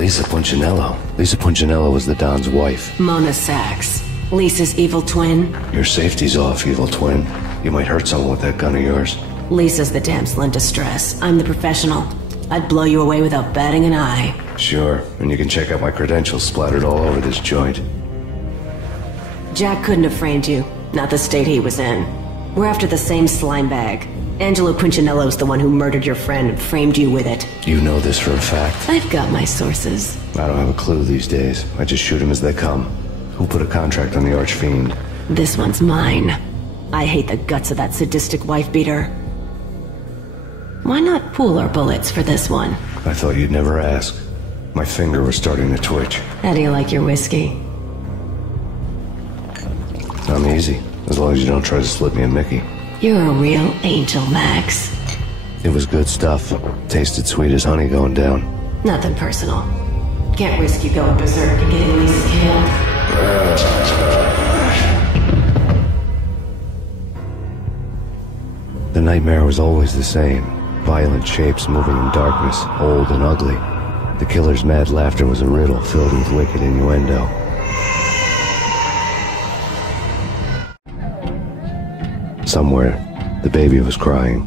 Lisa Punchinello. Lisa Punchinello was the Don's wife. Mona Sachs. Lisa's evil twin. Your safety's off, evil twin. You might hurt someone with that gun of yours. Lisa's the damsel in distress. I'm the professional. I'd blow you away without batting an eye. Sure, and you can check out my credentials splattered all over this joint. Jack couldn't have framed you. Not the state he was in. We're after the same slime bag. Angelo Punchinello's the one who murdered your friend and framed you with it. You know this for a fact? I've got my sources. I don't have a clue these days. I just shoot them as they come. Who put a contract on the Archfiend? This one's mine. I hate the guts of that sadistic wife-beater. Why not pool our bullets for this one? I thought you'd never ask. My finger was starting to twitch. How do you like your whiskey? I'm easy, as long as you don't try to slip me a Mickey. You're a real angel, Max. It was good stuff. Tasted sweet as honey going down. Nothing personal. Can't risk you going berserk and getting Lisa killed. The nightmare was always the same. Violent shapes moving in darkness, old and ugly. The killer's mad laughter was a riddle filled with wicked innuendo. Somewhere, the baby was crying.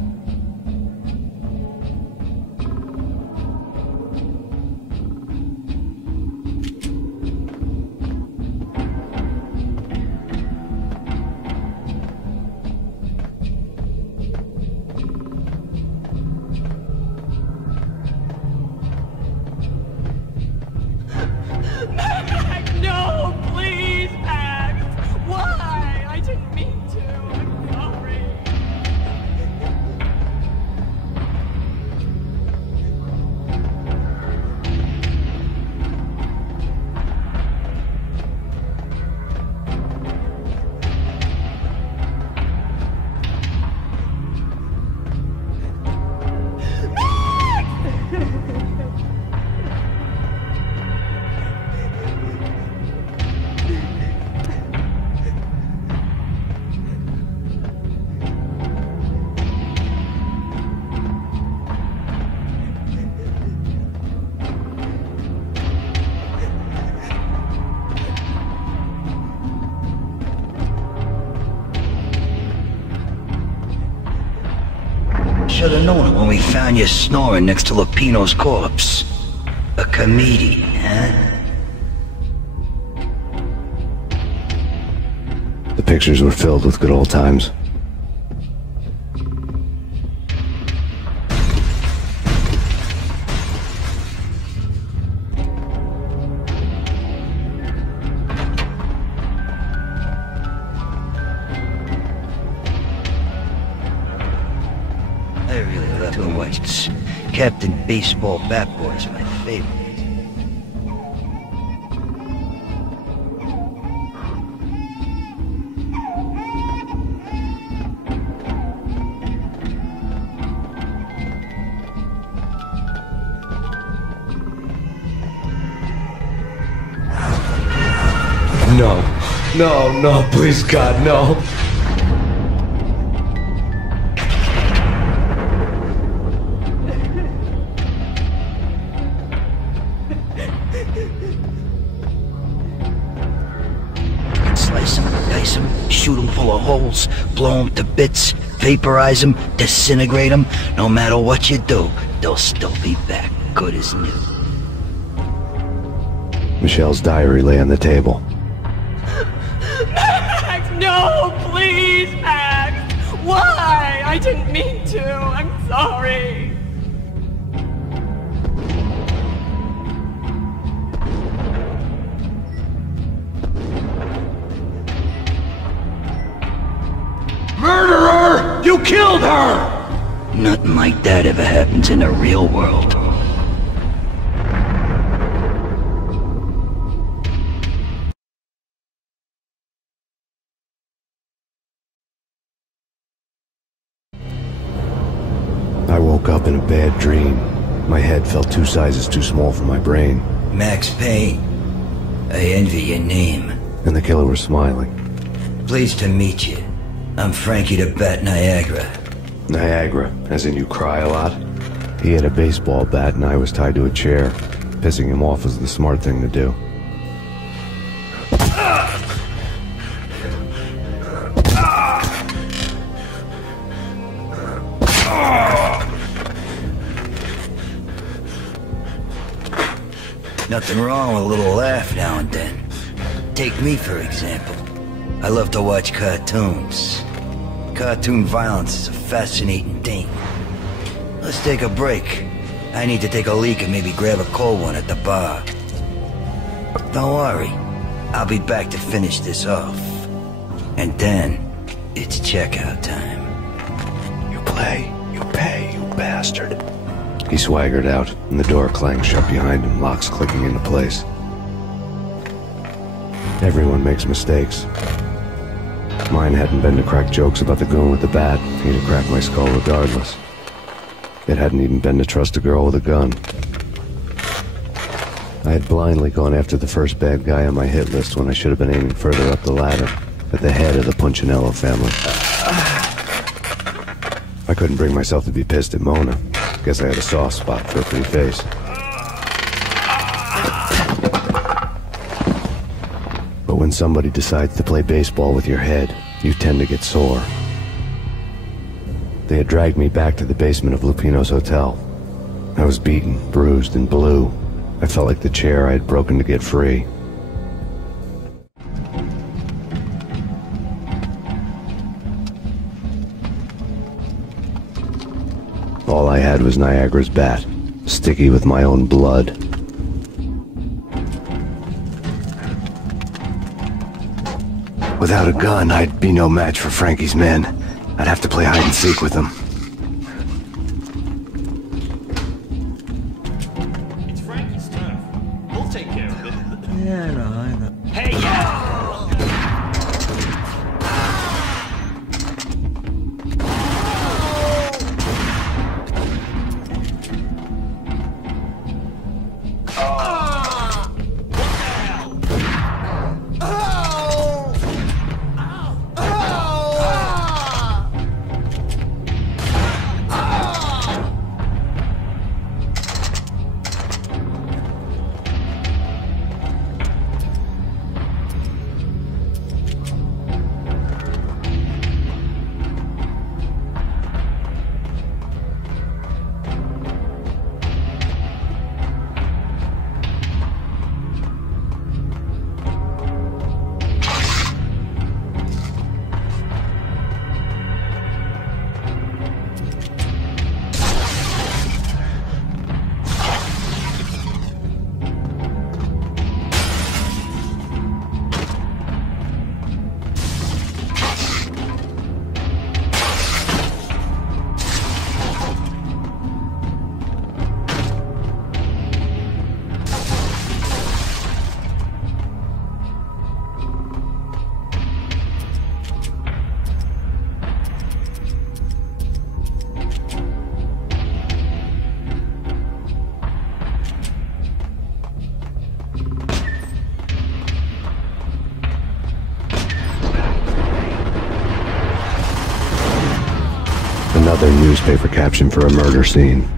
Should've known it when we found you snoring next to Lupino's corpse. A comedian, huh? The pictures were filled with good old times. I really love the Whites. Captain Baseball Bat Boy's my favorite. No. No, no, please God, no. Slice them, dice them, shoot them full of holes, blow them to bits, vaporize them, disintegrate them. No matter what you do, they'll still be back, good as new. Michelle's diary lay on the table. Max, no, please, Max. Why? I didn't mean to. I'm sorry. Murderer! You killed her! Nothing like that ever happens in the real world. I woke up in a bad dream. My head felt 2 sizes too small for my brain. Max Payne. I envy your name. And the killer was smiling. Pleased to meet you. I'm Frankie the Bat Niagara. Niagara, as in you cry a lot? He had a baseball bat and I was tied to a chair. Pissing him off was the smart thing to do. Nothing wrong with a little laugh now and then. Take me, for example. I love to watch cartoons. Cartoon violence is a fascinating thing. Let's take a break. I need to take a leak and maybe grab a cold one at the bar. Don't worry. I'll be back to finish this off. And then, it's checkout time. You play, you pay, you bastard. He swaggered out, and the door clanged shut behind him, locks clicking into place. Everyone makes mistakes. Mine hadn't been to crack jokes about the goon with the bat. He'd have cracked my skull regardless. It hadn't even been to trust a girl with a gun. I had blindly gone after the first bad guy on my hit list when I should have been aiming further up the ladder, at the head of the Punchinello family. I couldn't bring myself to be pissed at Mona. Guess I had a soft spot for a pretty face. But when somebody decides to play baseball with your head, you tend to get sore. They had dragged me back to the basement of Lupino's hotel. I was beaten, bruised, and blue. I felt like the chair I had broken to get free. All I had was Niagara's bat, sticky with my own blood. Without a gun, I'd be no match for Frankie's men. I'd have to play hide and seek with them. It's Frankie's turf. We'll take care of it. Yeah, I know. Hey, yeah! Another newspaper caption for a murder scene.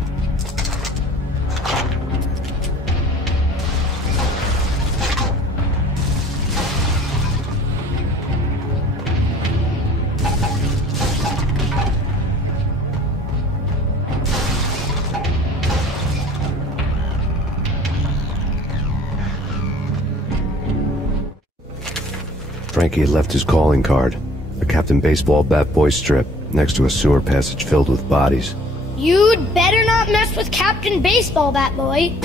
Frankie had left his calling card, a Captain Baseball Bat Boy strip, next to a sewer passage filled with bodies. You'd better not mess with Captain Baseball Bat Boy.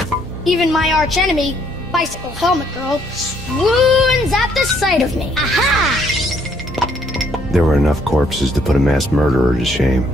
Even my archenemy, Bicycle Helmet Girl, swoons at the sight of me. Aha! There were enough corpses to put a mass murderer to shame.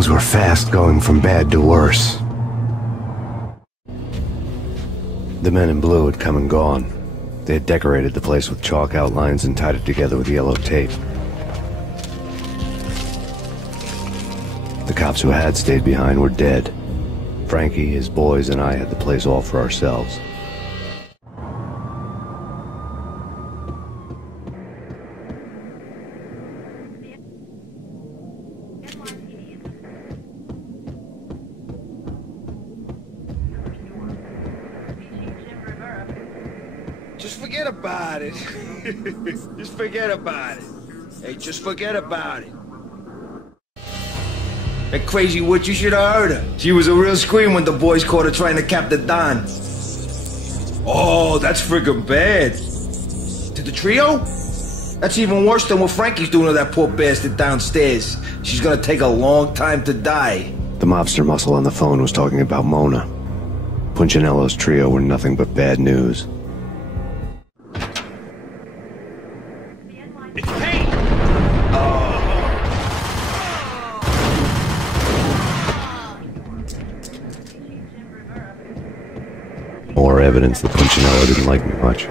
Things were fast going from bad to worse. The men in blue had come and gone. They had decorated the place with chalk outlines and tied it together with yellow tape. The cops who had stayed behind were dead. Frankie, his boys, and I had the place all for ourselves. Just forget about it. Just forget about it. Hey, just forget about it. That crazy witch, you should have heard her. She was a real scream when the boys caught her trying to cap the Don. Oh, that's friggin' bad. To the trio? That's even worse than what Frankie's doing to that poor bastard downstairs. She's gonna take a long time to die. The mobster muscle on the phone was talking about Mona. Punchinello's trio were nothing but bad news. It's Payne! More evidence that Punchinello didn't like me much.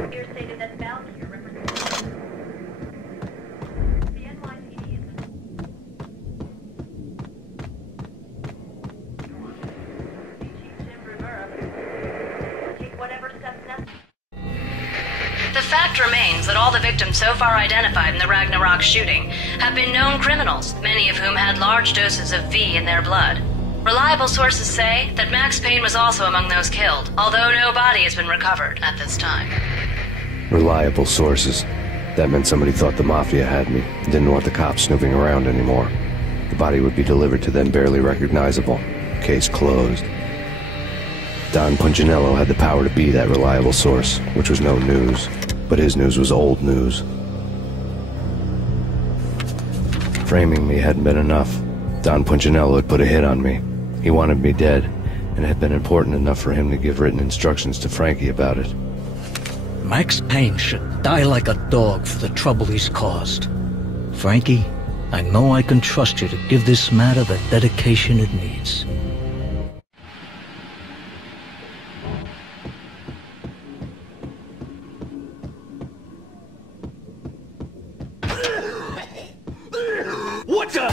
The fact remains that all the victims so far identified in the Ragnarok shooting have been known criminals, many of whom had large doses of V in their blood. Reliable sources say that Max Payne was also among those killed, although no body has been recovered at this time. Reliable sources. That meant somebody thought the Mafia had me, and didn't want the cops snooping around anymore. The body would be delivered to them barely recognizable. Case closed. Don Punchinello had the power to be that reliable source, which was no news. But his news was old news. Framing me hadn't been enough. Don Punchinello had put a hit on me. He wanted me dead, and it had been important enough for him to give written instructions to Frankie about it. Max Payne should die like a dog for the trouble he's caused. Frankie, I know I can trust you to give this matter the dedication it needs. What the?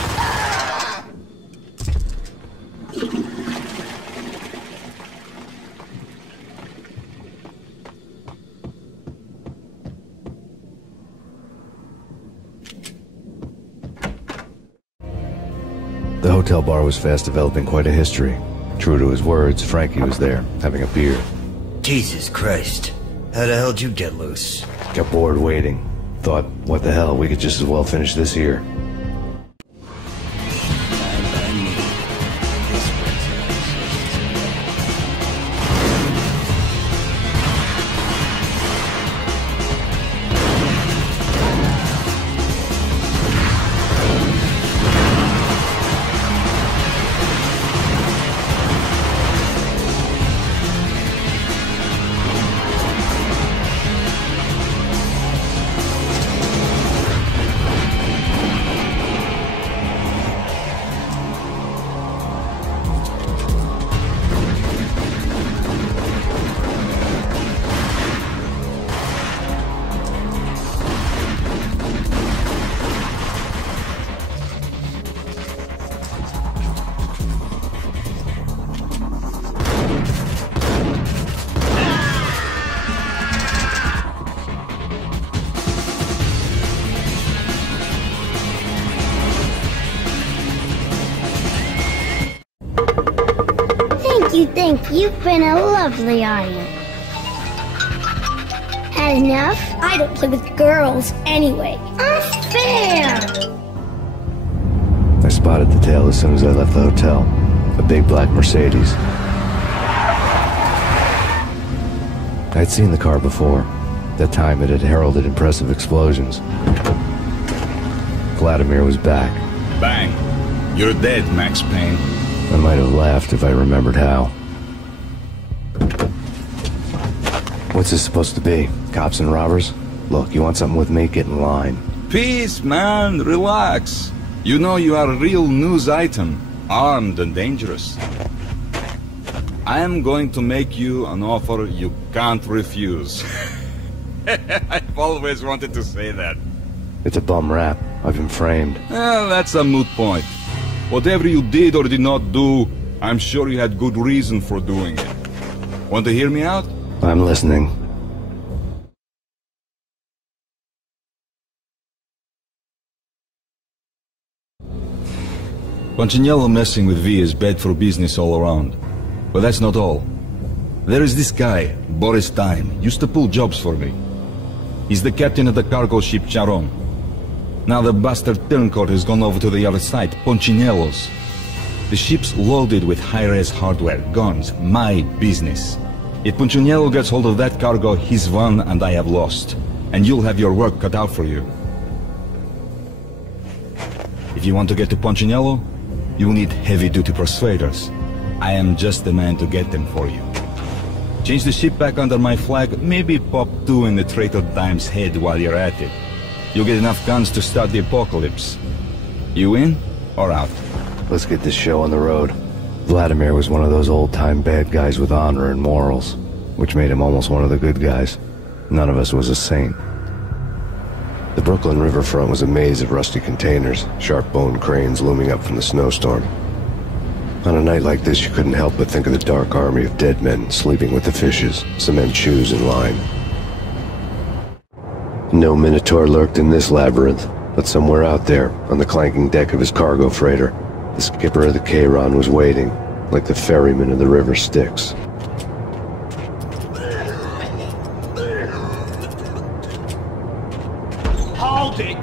The hotel bar was fast developing quite a history. True to his words, Frankie was there, having a beer. Jesus Christ. How the hell did you get loose? Got bored waiting. Thought, what the hell, we could just as well finish this here. You've been a lovely iron. Had enough? I don't play with girls anyway. Unfair! I spotted the tail as soon as I left the hotel. A big black Mercedes. I'd seen the car before. That time it had heralded impressive explosions. Vladimir was back. Bang. You're dead, Max Payne. I might have laughed if I remembered how. What's this supposed to be? Cops and robbers? Look, you want something with me? Get in line. Peace, man. Relax. You know you are a real news item. armed and dangerous. I am going to make you an offer you can't refuse. I've always wanted to say that. It's a bum rap. I've been framed. Well, that's a moot point. Whatever you did or did not do, I'm sure you had good reason for doing it. Want to hear me out? I'm listening. Punchinello messing with V is bad for business all around. But that's not all. There is this guy, Boris Time, used to pull jobs for me. He's the captain of the cargo ship Charon. Now the bastard turncoat has gone over to the other side, Punchinello's. The ship's loaded with high-res hardware, guns, my business. If Punchinello gets hold of that cargo, he's won and I have lost. And you'll have your work cut out for you. If you want to get to Punchinello, you'll need heavy-duty persuaders. I am just the man to get them for you. Change the ship back under my flag, maybe pop 2 in the traitor Time's head while you're at it. You'll get enough guns to start the apocalypse. You in or out? Let's get this show on the road. Vladimir was one of those old-time bad guys with honor and morals, which made him almost one of the good guys. None of us was a saint. The Brooklyn riverfront was a maze of rusty containers, sharp-boned cranes looming up from the snowstorm. On a night like this, you couldn't help but think of the dark army of dead men sleeping with the fishes, cement shoes in line. No Minotaur lurked in this labyrinth, but somewhere out there, on the clanking deck of his cargo freighter, the skipper of the Charon was waiting, like the ferryman of the river Styx. Hold it!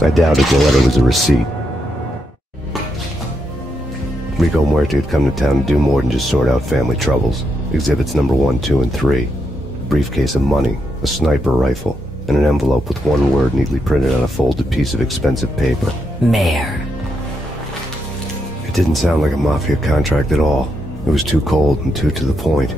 I doubted the letter was a receipt. Rico Muerte had come to town to do more than just sort out family troubles. Exhibits number 1, 2, and 3. A briefcase of money, a sniper rifle, and an envelope with one word neatly printed on a folded piece of expensive paper. Mayor. It didn't sound like a mafia contract at all. It was too cold and too to the point.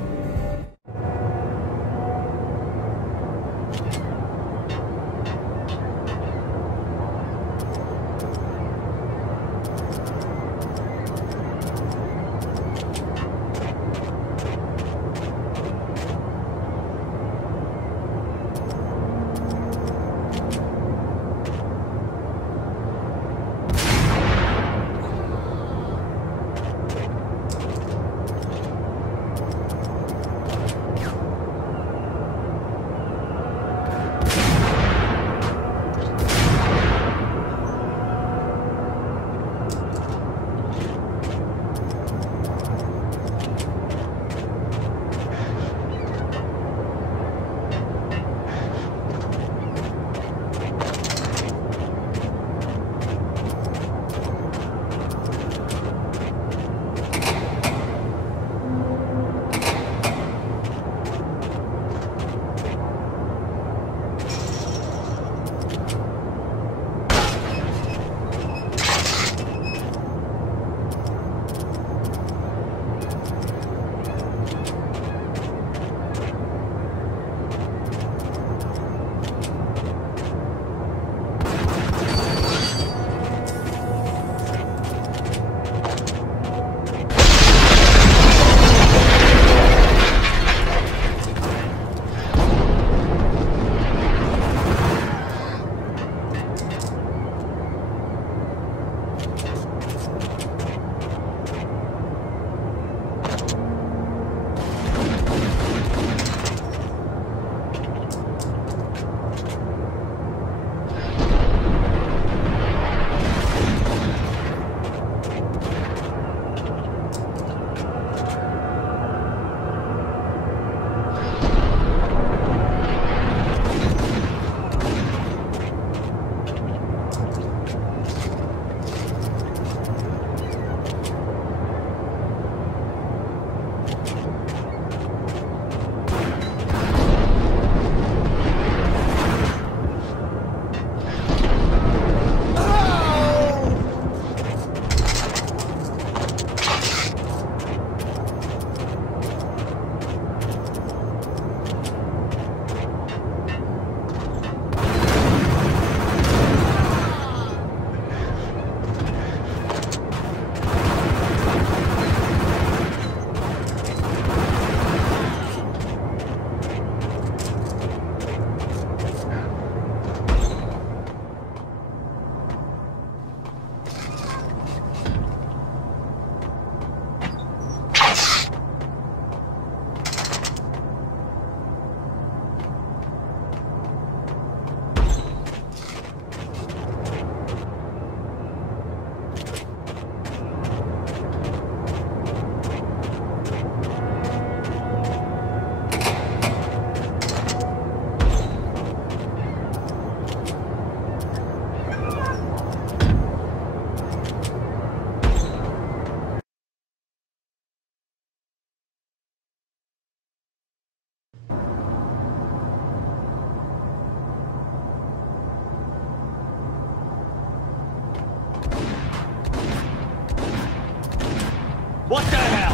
What the hell?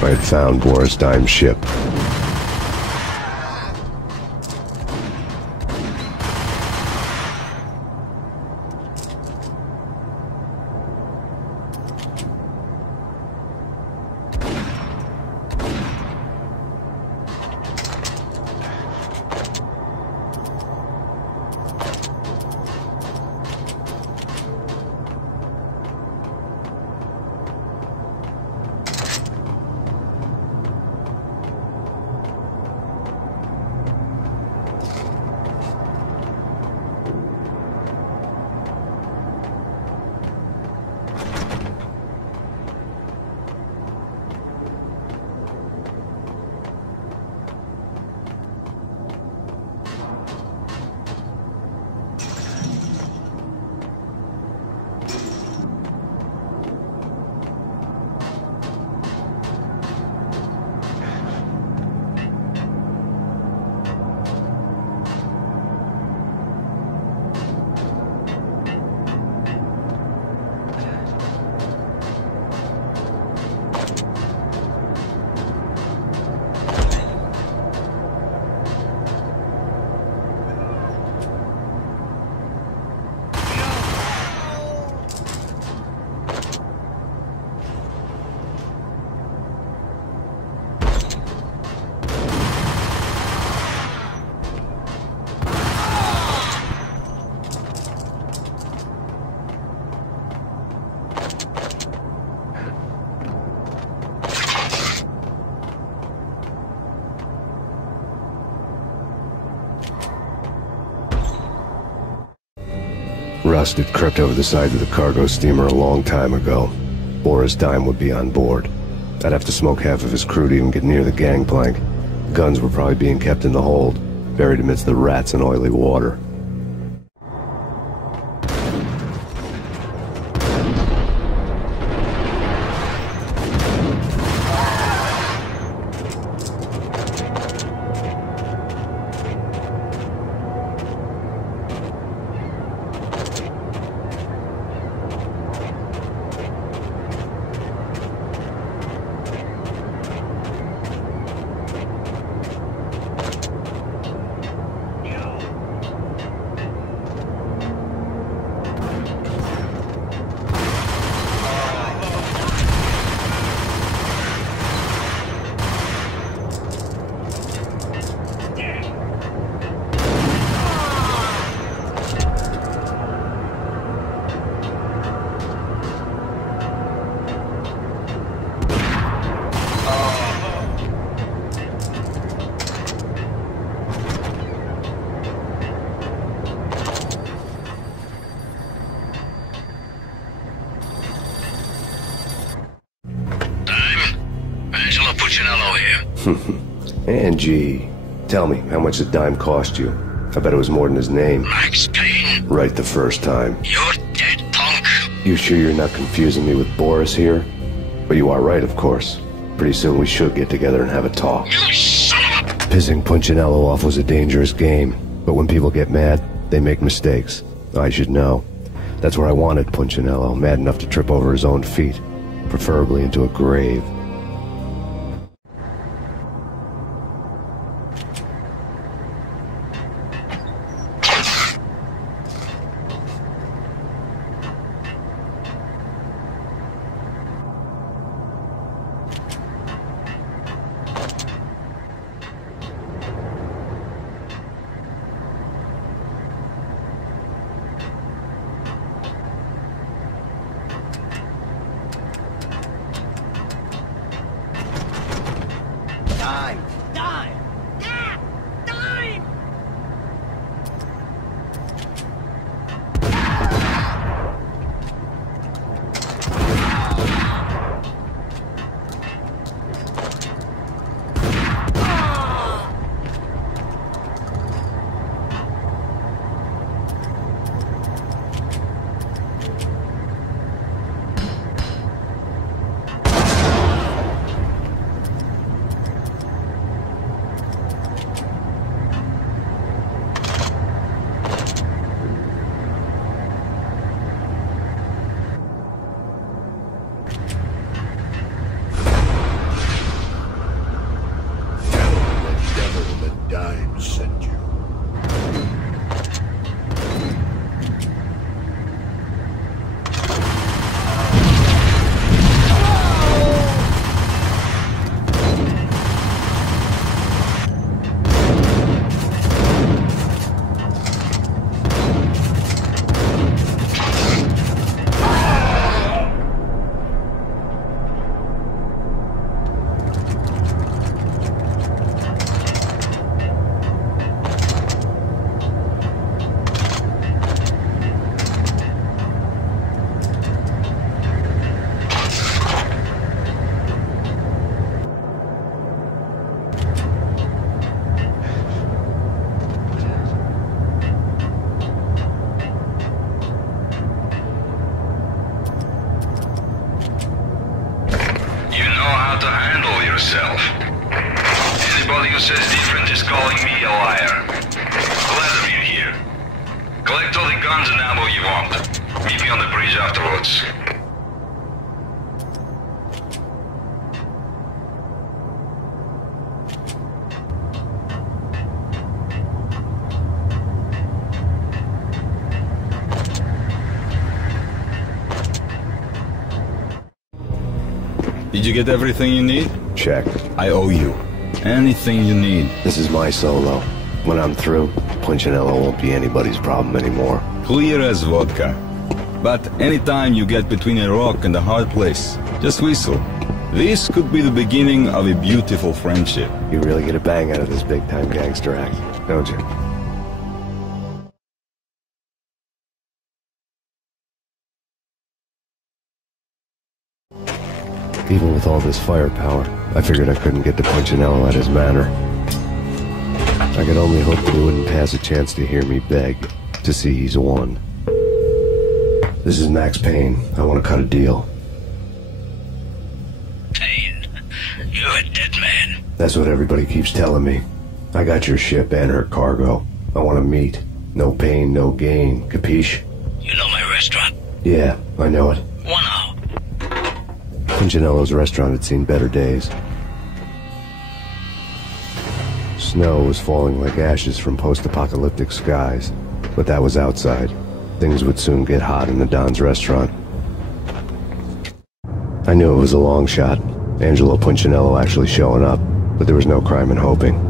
I had found Boris Dime's ship. Rust had crept over the side of the cargo steamer a long time ago. Boris Dime would be on board. I'd have to smoke half of his crew to even get near the gangplank. Guns were probably being kept in the hold, buried amidst the rats and oily water. Angie, tell me, how much did Dime cost you? I bet it was more than his name. Max Payne. Right the first time. You're dead, punk. You sure you're not confusing me with Boris here? But you are right, of course. Pretty soon we should get together and have a talk. You son of a... Pissing Punchinello off was a dangerous game, but when people get mad, they make mistakes. I should know. That's where I wanted Punchinello, mad enough to trip over his own feet, preferably into a grave. know how to handle yourself. Anybody who says different is calling me a liar. Glad of you here. Collect all the guns and ammo you want. Meet me on the bridge afterwards. Did you get everything you need? Check. I owe you. Anything you need. This is my solo. When I'm through, Punchinello won't be anybody's problem anymore. Clear as vodka. But anytime you get between a rock and a hard place, just whistle. This could be the beginning of a beautiful friendship. You really get a bang out of this big-time gangster act, don't you? Even with all this firepower, I figured I couldn't get to Punchinello at his manor. I could only hope that he wouldn't pass a chance to hear me beg to see he's won. This is Max Payne. I want to cut a deal. Payne, you're a dead man. That's what everybody keeps telling me. I got your ship and her cargo. I want to meet. No pain, no gain. Capiche? You know my restaurant? Yeah, I know it. 1 hour. Punchinello's restaurant had seen better days. Snow was falling like ashes from post-apocalyptic skies, but that was outside. Things would soon get hot in the Don's restaurant. I knew it was a long shot, Angelo Punchinello actually showing up, but there was no crime in hoping.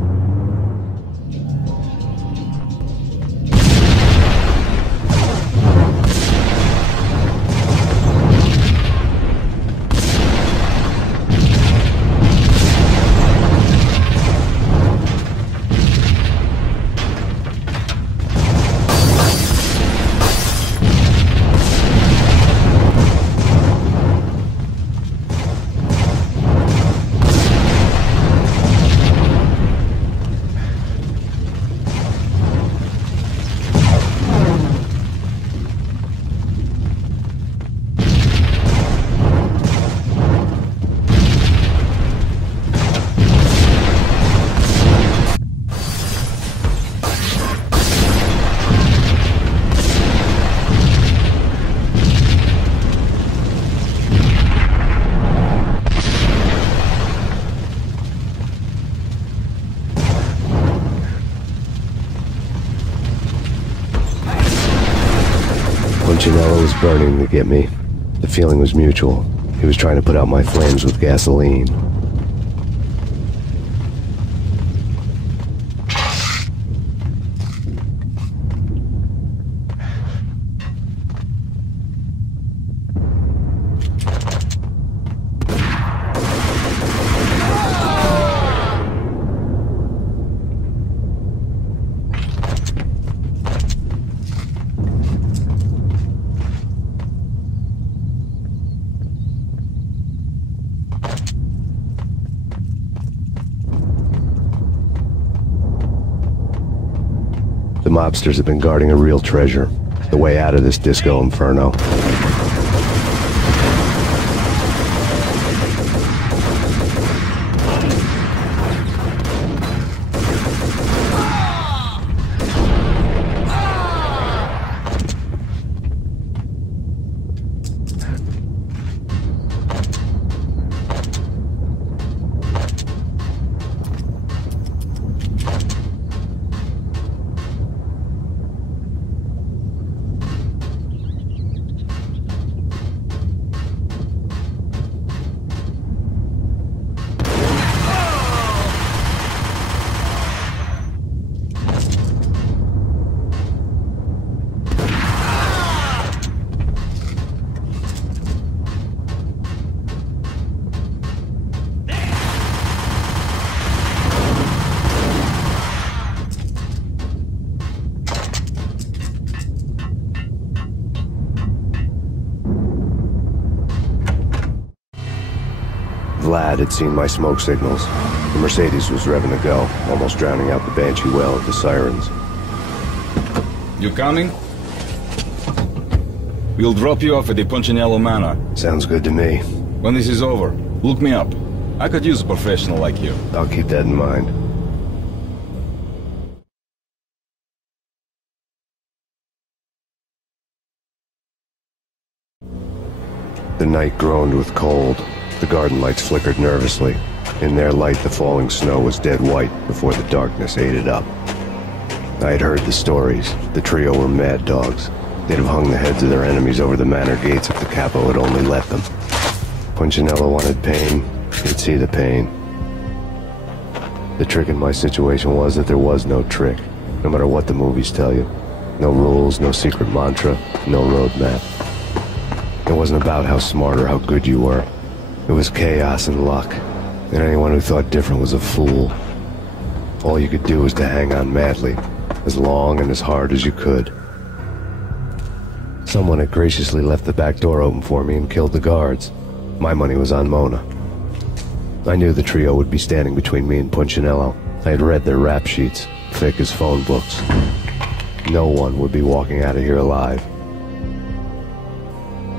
Punchinello was burning to get me. The feeling was mutual. He was trying to put out my flames with gasoline. The mobsters have been guarding a real treasure. The way out of this disco inferno. Vlad had seen my smoke signals. The Mercedes was revving to go, almost drowning out the Banshee well of the sirens. You coming? We'll drop you off at the Punchinello Manor. Sounds good to me. When this is over, look me up. I could use a professional like you. I'll keep that in mind. The night groaned with cold. The garden lights flickered nervously. In their light, the falling snow was dead white before the darkness ate it up. I had heard the stories. The trio were mad dogs. They'd have hung the heads of their enemies over the manor gates if the capo had only let them. Punchinello wanted Payne. He'd see the pain. The trick in my situation was that there was no trick, no matter what the movies tell you. No rules, no secret mantra, no roadmap. It wasn't about how smart or how good you were. It was chaos and luck, and anyone who thought different was a fool. All you could do was to hang on madly, as long and as hard as you could. Someone had graciously left the back door open for me and killed the guards. My money was on Mona. I knew the trio would be standing between me and Punchinello. I had read their rap sheets, thick as phone books. No one would be walking out of here alive.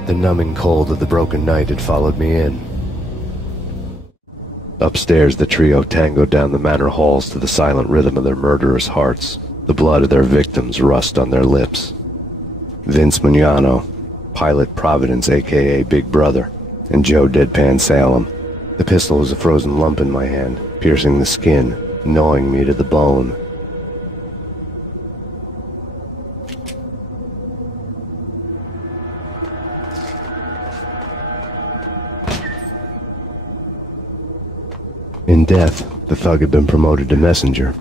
The numbing cold of the broken night had followed me in. Upstairs, the trio tangoed down the manor halls to the silent rhythm of their murderous hearts. The blood of their victims rust on their lips. Vince Mugnano, Pilot Providence, a.k.a. Big Brother, and Joe Deadpan Salem. The pistol was a frozen lump in my hand, piercing the skin, gnawing me to the bone. In death, the thug had been promoted to messenger.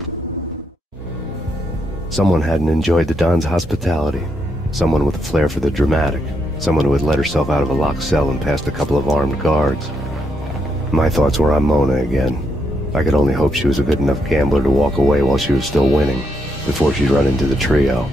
Someone hadn't enjoyed the Don's hospitality. Someone with a flair for the dramatic. Someone who had let herself out of a locked cell and past a couple of armed guards. My thoughts were on Mona again. I could only hope she was a good enough gambler to walk away while she was still winning, before she'd run into the trio.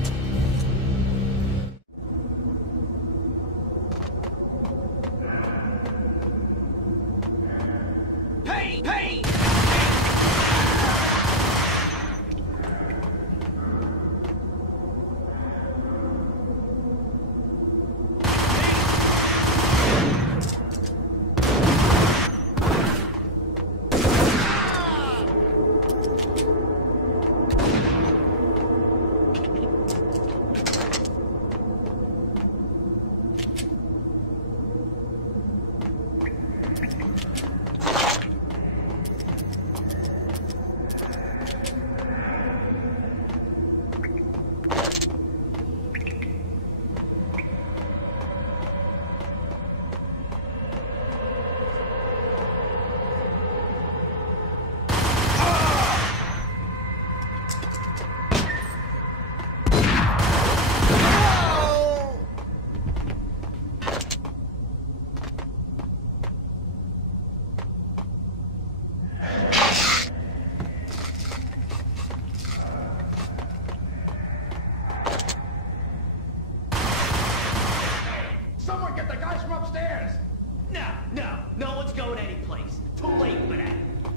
No one's going anyplace. Too late for that.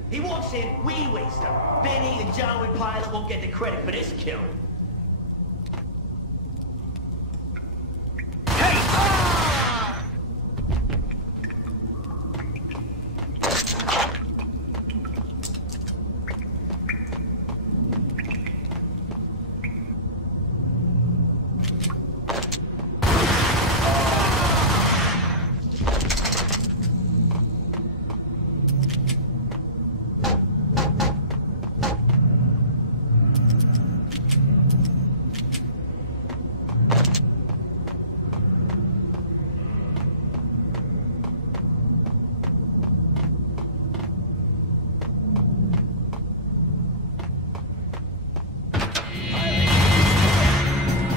He walks in, we waste him. Benny and Joe and Pilot won't get the credit for this kill.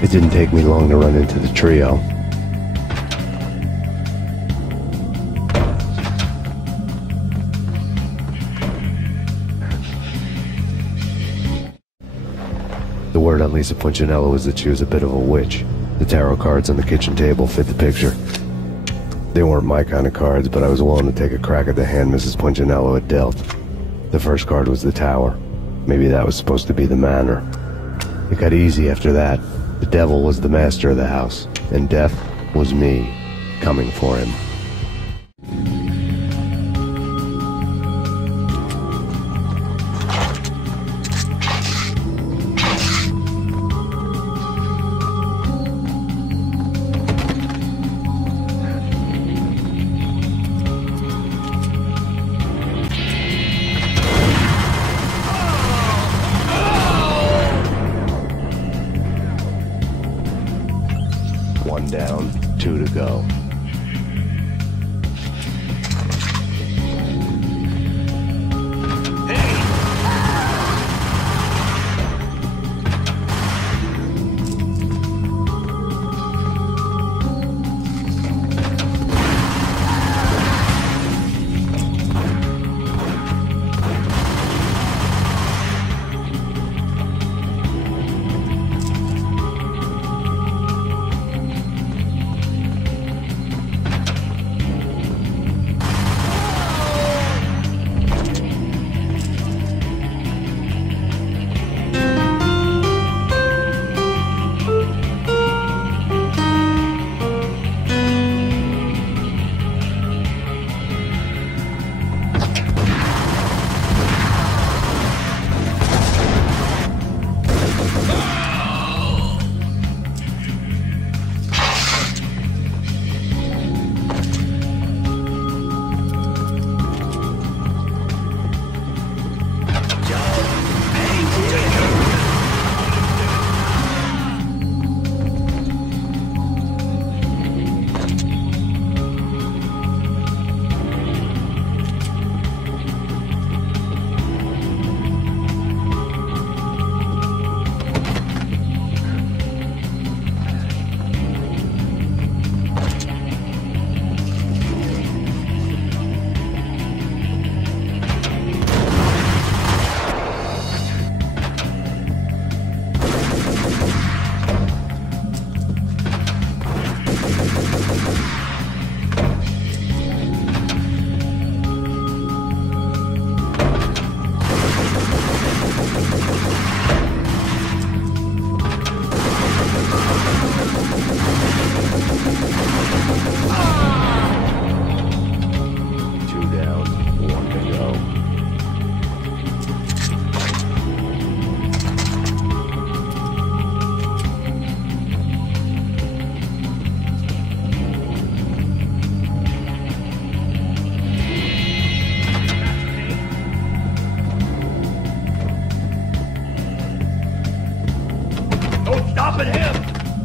It didn't take me long to run into the trio. The word on Lisa Punchinello was that she was a bit of a witch. The tarot cards on the kitchen table fit the picture. They weren't my kind of cards, but I was willing to take a crack at the hand Mrs. Punchinello had dealt. The first card was the Tower. Maybe that was supposed to be the manor. It got easy after that. The devil was the master of the house, and death was me, coming for him.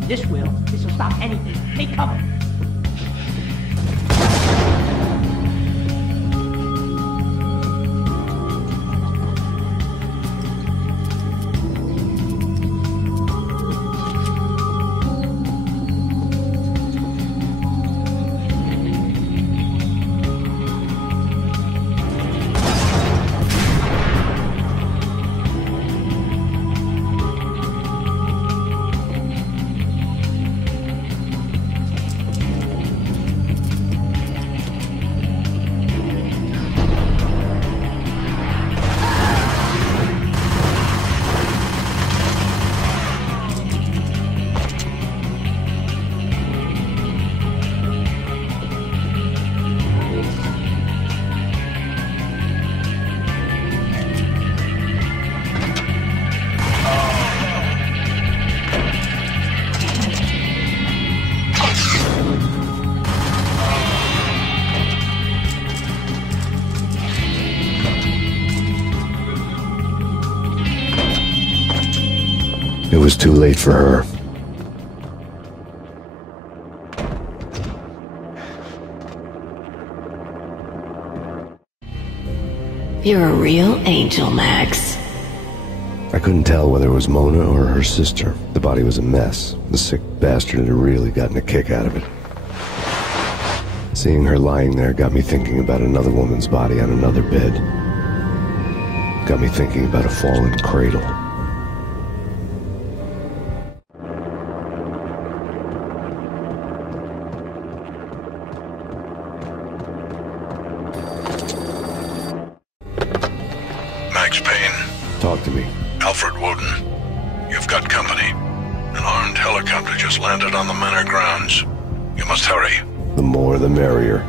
This will. This will stop anything. Take cover. It was too late for her. You're a real angel, Max. I couldn't tell whether it was Mona or her sister. The body was a mess. The sick bastard had really gotten a kick out of it. Seeing her lying there got me thinking about another woman's body on another bed. Got me thinking about a fallen cradle. Max Payne. Talk to me. Alfred Woden. You've got company. An armed helicopter just landed on the manor grounds. You must hurry. The more the merrier.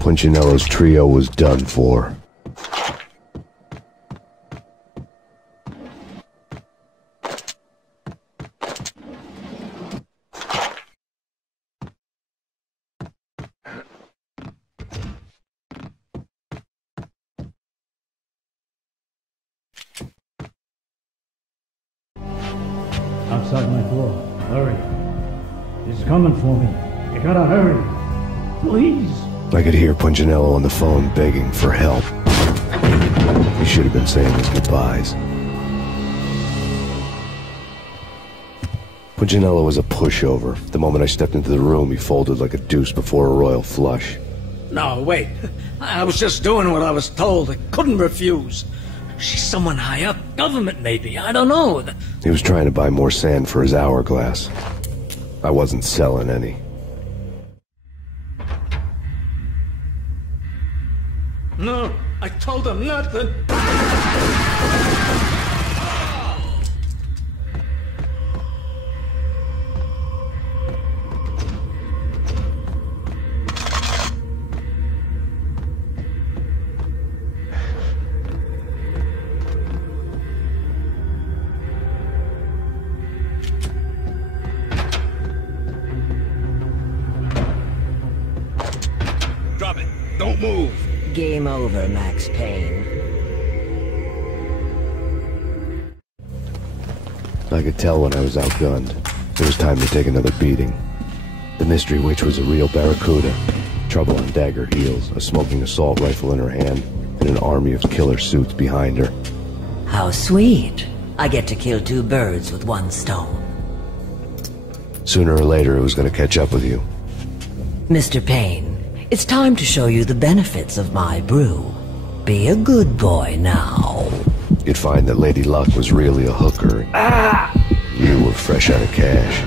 Punchinello's trio was done for. Outside my door. Hurry. He's coming for me. You gotta hurry. Please. I could hear Punchinello on the phone begging for help. He should have been saying his goodbyes. Punchinello was a pushover. The moment I stepped into the room, he folded like a deuce before a royal flush. No, wait. I was just doing what I was told. I couldn't refuse. She's someone high up. Government, maybe. I don't know. He was trying to buy more sand for his hourglass. I wasn't selling any. No, I told him nothing. Drop it. Don't move. Game over, Max Payne. I could tell when I was outgunned. It was time to take another beating. The mystery witch was a real barracuda. Trouble on dagger heels, a smoking assault rifle in her hand, and an army of killer suits behind her. How sweet. I get to kill two birds with one stone. Sooner or later, it was going to catch up with you. Mr. Payne, it's time to show you the benefits of my brew. Be a good boy now. You'd find that Lady Luck was really a hooker. You were fresh out of cash.